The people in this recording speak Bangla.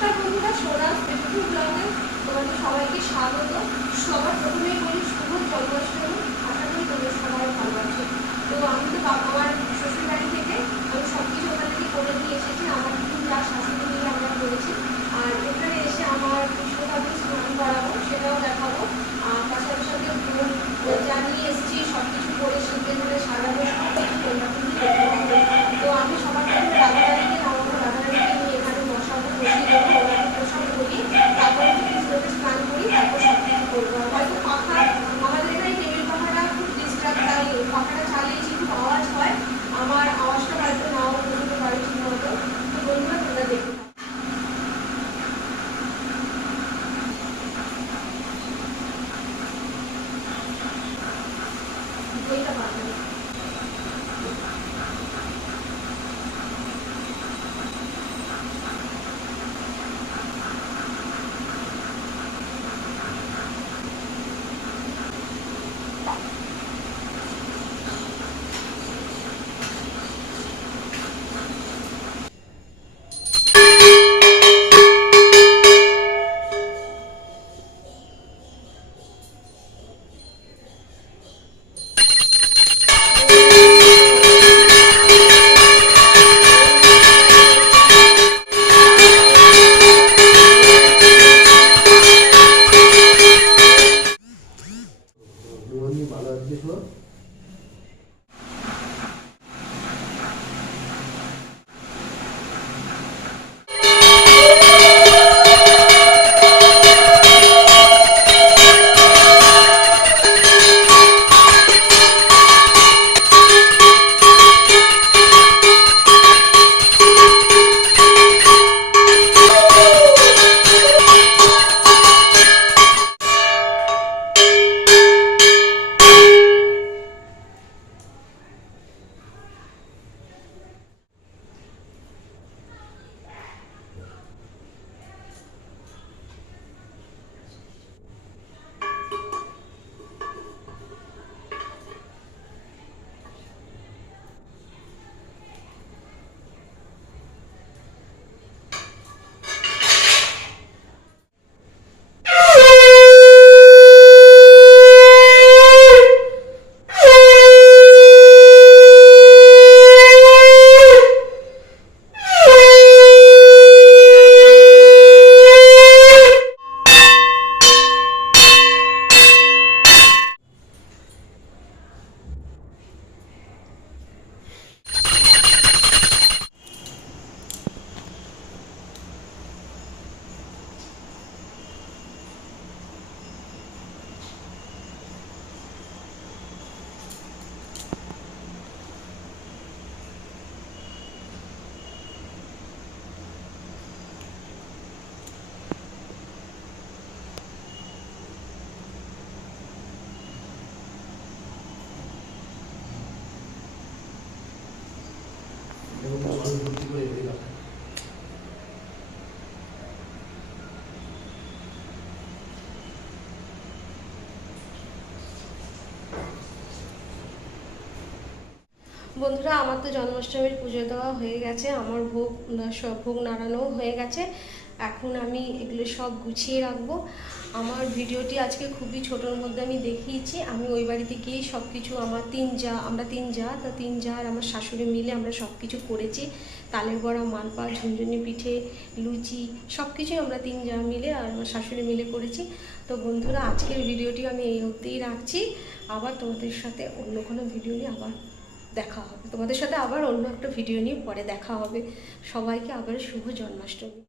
নমস্কার বন্ধুরা সোনা ফেসবুক ব্লগে তোমাদের সবাইকে স্বাগত। সবার প্রথমেই বলি, শুভ জন্মাষ্টমী। আশা করি তোমরা সবাই ভালো আছো। তো আমি তো বাবা আমার বন্ধুরা, আমার তো জন্মাষ্টমীর পুজো দেওয়া হয়ে গেছে। আমার ভোগ সব ভোগ নাড়ানোও হয়ে গেছে। এখন আমি এগুলো সব গুছিয়ে রাখব। আমার ভিডিওটি আজকে খুবই ছোটোর মধ্যে আমি দেখিয়েছি। আমি ওই বাড়িতে গিয়ে সব কিছু আমার তিন যা, আমরা তিন যা, তা তিন যা আর আমার শাশুড়ি মিলে আমরা সব কিছু করেছি। তালের বড়া মালপা ঝুনঝুনি পিঠে, লুচি সব কিছুই আমরা তিন যা মিলে আর আমার শাশুড়ি মিলে করেছি। তো বন্ধুরা, আজকের ভিডিওটি আমি এই অবধিই রাখছি। আবার তোমাদের সাথে অন্য কোনো ভিডিও নিয়ে আবার দেখা হবে। তোমাদের সাথে আবার অন্য একটা ভিডিও নিয়ে পরে দেখা হবে। সবাইকে আবার শুভ জন্মাষ্টমী।